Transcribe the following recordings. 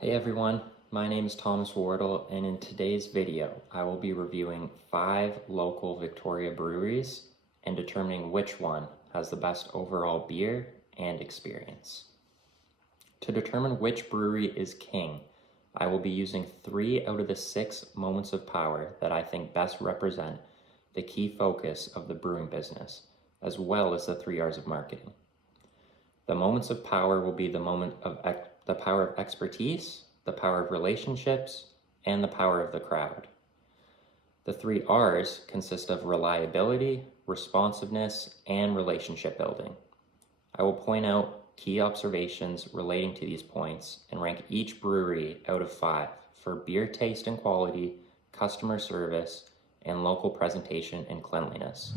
Hey everyone, my name is Thomas Wardle, and in today's video, I will be reviewing 5 local Victoria breweries and determining which one has the best overall beer and experience. To determine which brewery is king, I will be using 3 out of the 6 moments of power that I think best represent the key focus of the brewing business, as well as the 3 R's of marketing. The moments of power will be the power of expertise, the power of relationships, and the power of the crowd. The 3 R's consist of reliability, responsiveness, and relationship building. I will point out key observations relating to these points and rank each brewery out of 5 for beer taste and quality, customer service, and local presentation and cleanliness.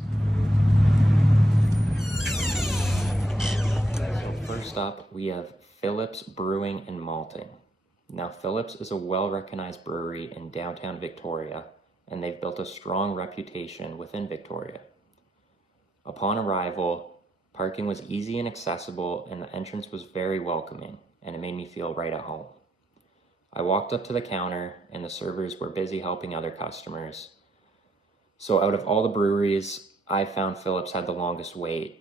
First up, we have Phillips Brewing and Malting. Now, Phillips is a well-recognized brewery in downtown Victoria, and they've built a strong reputation within Victoria. Upon arrival, parking was easy and accessible, and the entrance was very welcoming, and it made me feel right at home. I walked up to the counter, and the servers were busy helping other customers. So out of all the breweries, I found Phillips had the longest wait,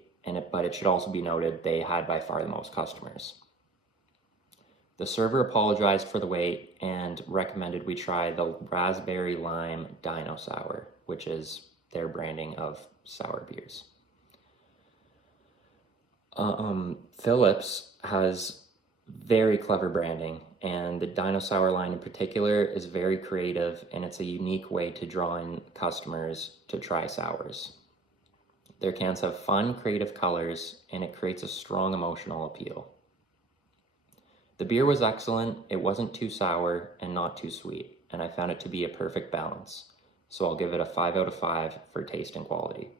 but it should also be noted they had by far the most customers. The server apologized for the wait and recommended we try the Raspberry Lime Dino Sour, which is their branding of sour beers. Phillips has very clever branding, and the Dino Sour line in particular is very creative, and it's a unique way to draw in customers to try sours. Their cans have fun, creative colors, and it creates a strong emotional appeal. The beer was excellent, it wasn't too sour and not too sweet, and I found it to be a perfect balance, so I'll give it a 5 out of 5 for taste and quality.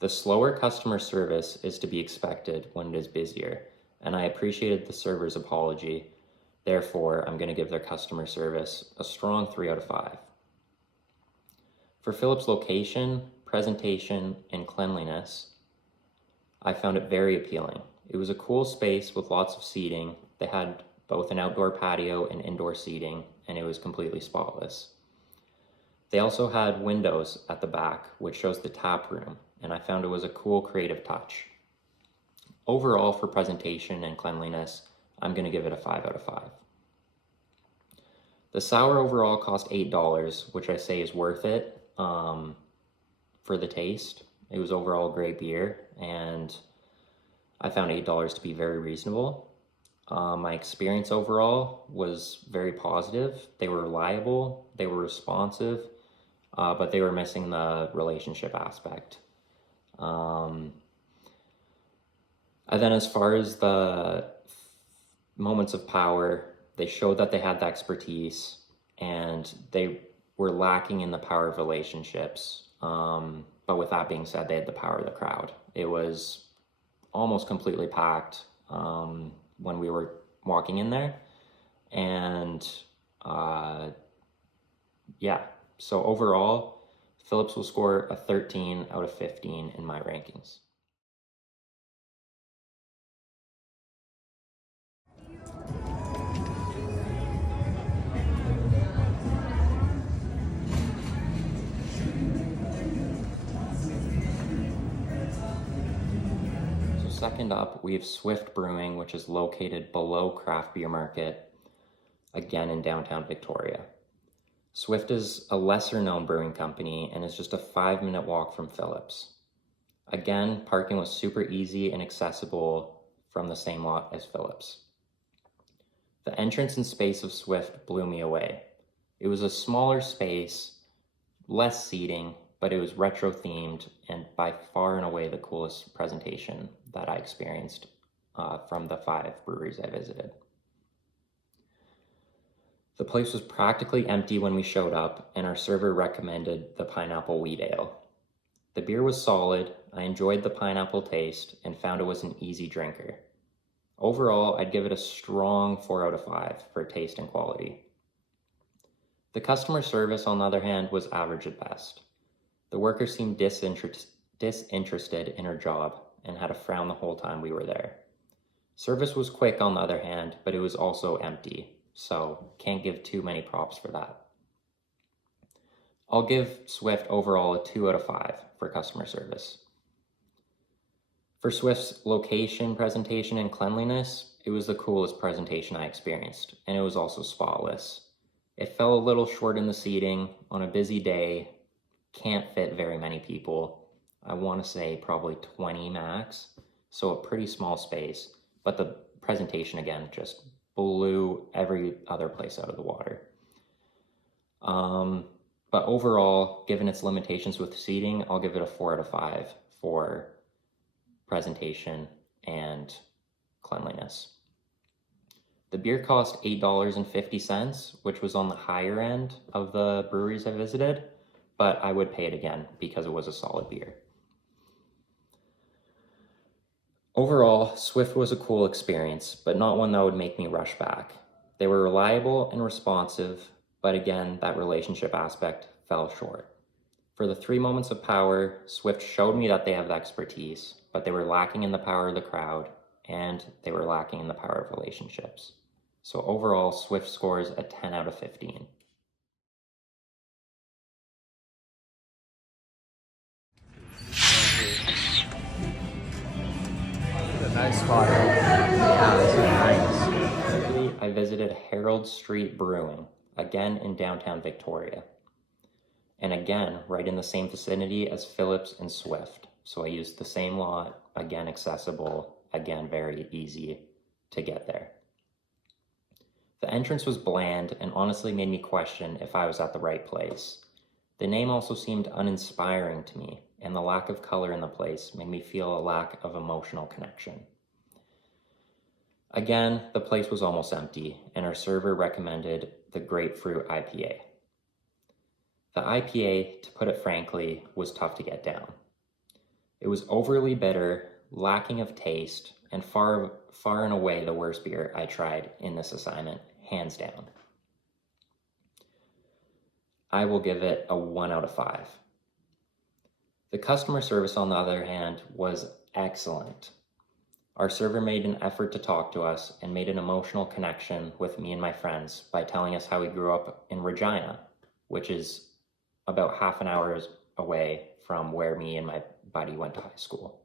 The slower customer service is to be expected when it is busier, and I appreciated the server's apology. Therefore, I'm going to give their customer service a strong 3 out of 5. For Phillips' location, presentation, and cleanliness, I found it very appealing. It was a cool space with lots of seating. They had both an outdoor patio and indoor seating, and it was completely spotless. They also had windows at the back, which shows the tap room, and I found it was a cool creative touch. Overall, for presentation and cleanliness, I'm going to give it a 5 out of 5. The sour overall cost $8, which I say is worth it for the taste. It was overall a great beer, and I found $8 to be very reasonable. My experience overall was very positive. They were reliable, they were responsive, but they were missing the relationship aspect. And then as far as the moments of power, they showed that they had the expertise, and they were lacking in the power of relationships. But with that being said, they had the power of the crowd. It was almost completely packed when we were walking in there. And yeah, so overall, Phillips will score a 13 out of 15 in my rankings. Second up, we have Swift Brewing, which is located below Craft Beer Market, again in downtown Victoria. Swift is a lesser known brewing company and is just a 5-minute walk from Phillips. Again, parking was super easy and accessible from the same lot as Phillips. The entrance and space of Swift blew me away. It was a smaller space, less seating, but it was retro themed and by far and away the coolest presentation that I experienced from the 5 breweries I visited. The place was practically empty when we showed up, and our server recommended the pineapple wheat ale. The beer was solid, I enjoyed the pineapple taste, and found it was an easy drinker. Overall, I'd give it a strong 4 out of 5 for taste and quality. The customer service, on the other hand, was average at best. The worker seemed disinterested in her job and had a frown the whole time we were there. Service was quick on the other hand, but it was also empty, so can't give too many props for that. I'll give Swift overall a 2 out of 5 for customer service. For Swift's location, presentation, and cleanliness, it was the coolest presentation I experienced, and it was also spotless. It fell a little short in the seating on a busy day, can't fit very many people. I want to say probably 20 max, so a pretty small space, but the presentation again just blew every other place out of the water. But overall, given its limitations with seating, I'll give it a 4 out of 5 for presentation and cleanliness. The beer cost $8.50, which was on the higher end of the breweries I visited, but I would pay it again because it was a solid beer. Overall, Swift was a cool experience, but not one that would make me rush back. They were reliable and responsive, but again, that relationship aspect fell short. For the 3 moments of power, Swift showed me that they have the expertise, but they were lacking in the power of the crowd, and they were lacking in the power of relationships. So overall, Swift scores a 10 out of 15. A nice spot. Yeah, this is nice. I visited Herald Street Brewing, again in downtown Victoria. And again, right in the same vicinity as Phillips and Swift. So I used the same lot, again accessible, again very easy to get there. The entrance was bland and honestly made me question if I was at the right place. The name also seemed uninspiring to me, and the lack of color in the place made me feel a lack of emotional connection. Again, the place was almost empty, and our server recommended the Grapefruit IPA. The IPA, to put it frankly, was tough to get down. It was overly bitter, lacking of taste, and far and away the worst beer I tried in this assignment, hands down. I will give it a 1 out of 5. The customer service, on the other hand, was excellent. Our server made an effort to talk to us and made an emotional connection with me and my friends by telling us how he grew up in Regina, which is about half an hour away from where me and my buddy went to high school.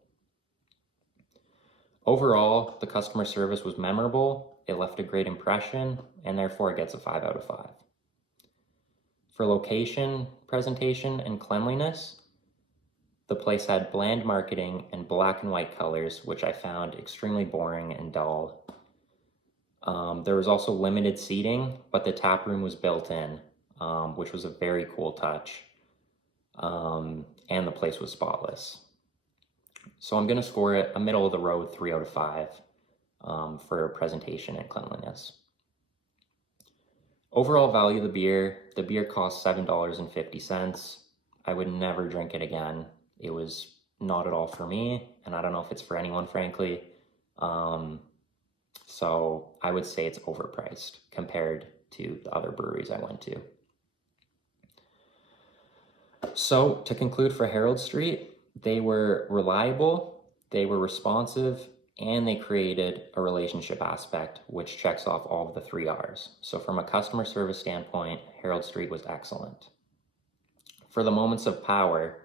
Overall, the customer service was memorable, it left a great impression, and therefore it gets a 5 out of 5. For location, presentation, and cleanliness, the place had bland marketing and black and white colors, which I found extremely boring and dull. There was also limited seating, but the tap room was built in, which was a very cool touch. And the place was spotless. So I'm gonna score it a middle of the road 3 out of 5 for presentation and cleanliness. Overall value of the beer cost $7.50. I would never drink it again. It was not at all for me, and I don't know if it's for anyone, frankly. So I would say it's overpriced compared to the other breweries I went to. So to conclude for Herald Street, they were reliable, they were responsive, and they created a relationship aspect, which checks off all of the 3 R's. So from a customer service standpoint, Herald Street was excellent. For the moments of power,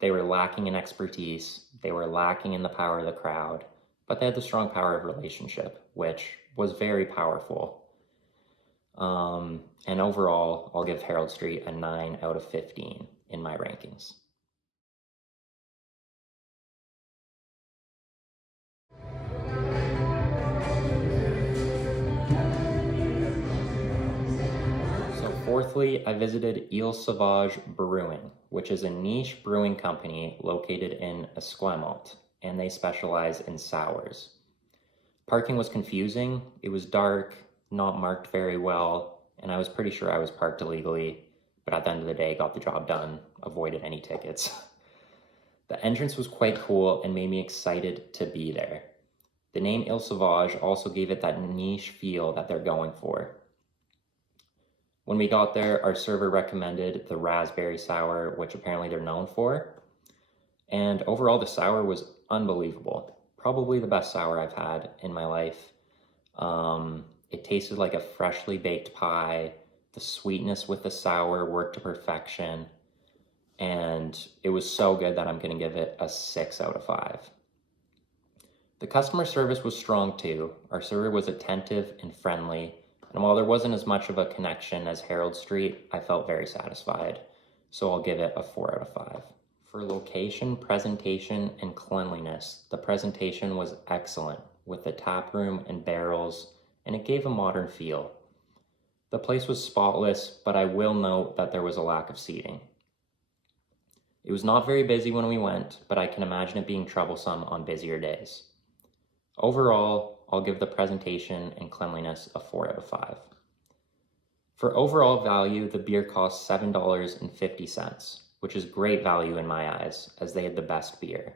they were lacking in expertise, they were lacking in the power of the crowd, but they had the strong power of relationship, which was very powerful. And overall, I'll give Herald Street a 9 out of 15 in my rankings. Fourthly, I visited Ile Sauvage Brewing, which is a niche brewing company located in Esquimalt, and they specialize in sours. Parking was confusing, it was dark, not marked very well, and I was pretty sure I was parked illegally, but at the end of the day, got the job done, avoided any tickets. The entrance was quite cool and made me excited to be there. The name Ile Sauvage also gave it that niche feel that they're going for. When we got there, our server recommended the raspberry sour, which apparently they're known for. And overall, the sour was unbelievable. probably the best sour I've had in my life. It tasted like a freshly baked pie. The sweetness with the sour worked to perfection. And it was so good that I'm going to give it a 6 out of 5. The customer service was strong too. Our server was attentive and friendly. And while there wasn't as much of a connection as Herald Street, I felt very satisfied. So I'll give it a 4 out of 5. For location, presentation, and cleanliness, the presentation was excellent with the tap room and barrels, and it gave a modern feel. The place was spotless, but I will note that there was a lack of seating. It was not very busy when we went, but I can imagine it being troublesome on busier days. Overall, I'll give the presentation and cleanliness a 4 out of 5. For overall value, the beer cost $7.50, which is great value in my eyes, as they had the best beer.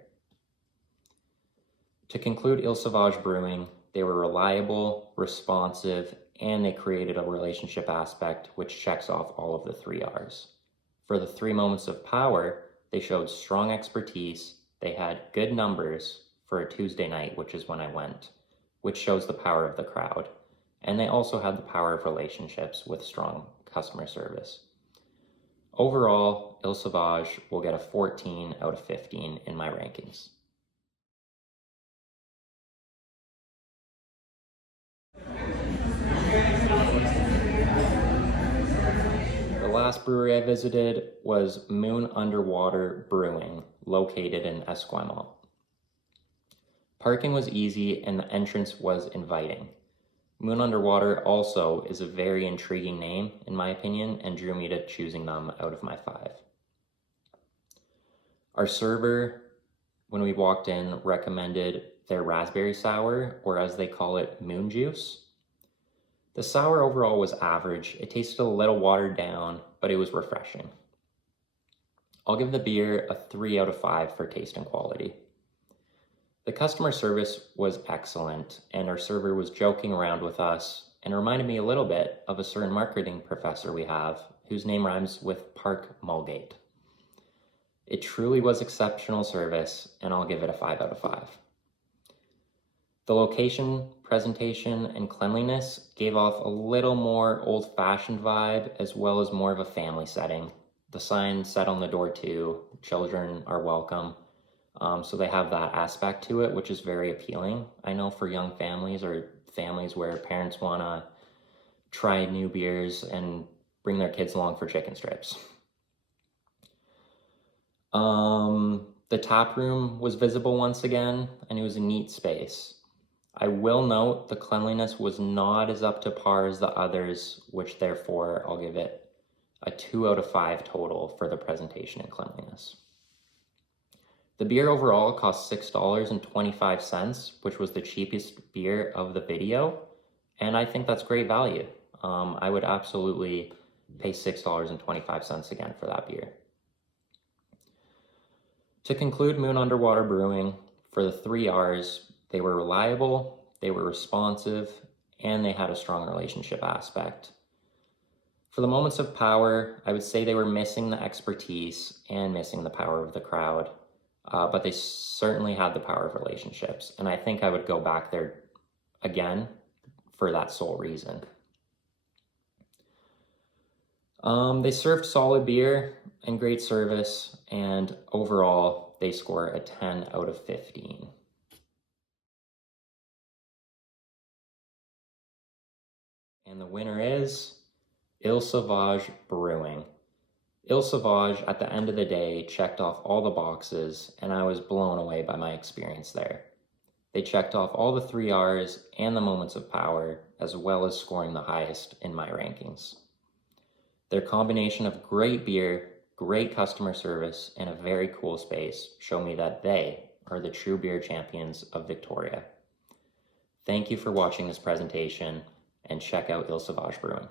To conclude Ile Sauvage Brewing, they were reliable, responsive, and they created a relationship aspect which checks off all of the 3 R's. For the 3 moments of power, they showed strong expertise, they had good numbers for a Tuesday night, which is when I went, which shows the power of the crowd. And they also had the power of relationships with strong customer service. Overall, Ile Sauvage will get a 14 out of 15 in my rankings. The last brewery I visited was Moon Underwater Brewing, located in Esquimalt. Parking was easy and the entrance was inviting. Moon Underwater also is a very intriguing name, in my opinion, and drew me to choosing them out of my 5. Our server, when we walked in, recommended their raspberry sour, or as they call it, moon juice. The sour overall was average. It tasted a little watered down, but it was refreshing. I'll give the beer a 3 out of 5 for taste and quality. The customer service was excellent, and our server was joking around with us and reminded me a little bit of a certain marketing professor we have, whose name rhymes with Park Mulgate. It truly was exceptional service, and I'll give it a 5 out of 5. The location, presentation, and cleanliness gave off a little more old-fashioned vibe, as well as more of a family setting. The sign said on the door too, children are welcome. So they have that aspect to it, which is very appealing. I know for young families or families where parents want to try new beers and bring their kids along for chicken strips. The tap room was visible once again, and it was a neat space. I will note the cleanliness was not as up to par as the others, which therefore I'll give it a 2 out of 5 total for the presentation and cleanliness. The beer overall cost $6.25, which was the cheapest beer of the video, and I think that's great value. I would absolutely pay $6.25 again for that beer. To conclude Moon Underwater Brewing, for the 3 R's, they were reliable, they were responsive, and they had a strong relationship aspect. For the moments of power, I would say they were missing the expertise and missing the power of the crowd. But they certainly had the power of relationships, and I think I would go back there again for that sole reason. They served solid beer and great service, and overall, they score a 10 out of 15. And the winner is Ile Sauvage Brewing. Ile Sauvage, at the end of the day, checked off all the boxes, and I was blown away by my experience there. They checked off all the 3 R's and the moments of power, as well as scoring the highest in my rankings. Their combination of great beer, great customer service, and a very cool space show me that they are the true beer champions of Victoria. Thank you for watching this presentation, and check out Ile Sauvage Brewing.